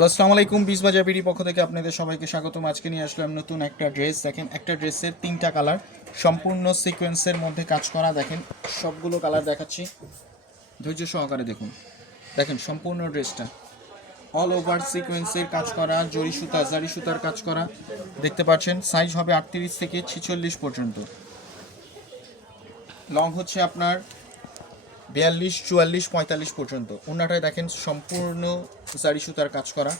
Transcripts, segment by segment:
Hello, আসসালামু আলাইকুম। বিশ বাজার বিডি পক্ষ থেকে আপনাদের সবাইকে স্বাগতম। আজকে নিয়ে আসলাম নতুন একটা ড্রেস। দেখেন, একটা ড্রেসের তিনটা কালার, সম্পূর্ণ সিকোয়েন্সের মধ্যে কাজ করা। দেখেন, সবগুলো কালার দেখাচ্ছি, ধৈর্য সহকারে দেখুন। দেখেন সম্পূর্ণ ড্রেসটা অল ওভার সিকোয়েন্সের কাজ করা, জারি সুতার কাজ করা। দেখতে পাচ্ছেন সাইজ হবে 38 থেকে 46 পর্যন্ত। লং হচ্ছে আপনার 42, 44, 45 পর্যন্ত। ওনাটায় দেখেন সম্পূর্ণ জারি সুতার কাজ করা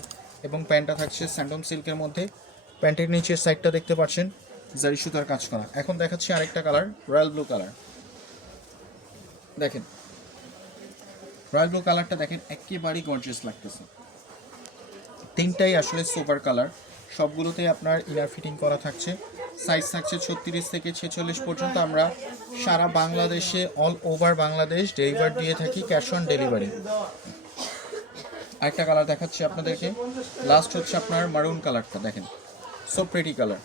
এবং প্যান্টটা থাকছে স্যান্ডন সিল্কের মধ্যে। প্যান্টের নিচের সাইডটা দেখতে পাচ্ছেন জারি সুতার কাজ করা। এখন দেখাচ্ছি আরেকটা কালার, রয়্যাল ব্লু কালার। দেখেন রয়্যাল ব্লু কালারটা দেখেন একেবারেই গর্জিয়াস লাগতেছে। তিনটাই আসলে সুপার কালার, সবগুলোতেই আপনার ইনার ফিটিং করা থাকছে। সাইজ থাকছে 36 থেকে 46 পর্যন্ত। আমরা সারা বাংলাদেশে, অল ওভার বাংলাদেশ ডেলিভারি দিয়ে থাকি, ক্যাশ অন ডেলিভারি। আরেকটা কালার দেখাচ্ছি আপনাদেরকে, লাস্ট হচ্ছে আপনার মারুন কালারটা। দেখেন সো প্রিটি কালার।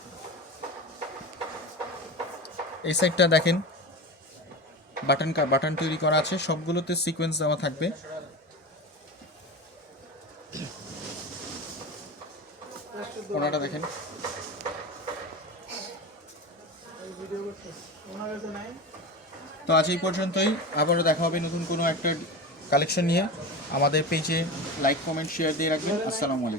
এই সাইডটা দেখেন বাটন তৈরি করা আছে, সবগুলোতে সিকোয়েন্স দেওয়া থাকবে। ওনাটা দেখেন। তো আজ এই পর্যন্তই, আবারও দেখা হবে নতুন কোনো একটা কালেকশন নিয়ে। আমাদের পেজে লাইক, কমেন্ট, শেয়ার দিয়ে রাখবেন। আসসালামু আলাইকুম।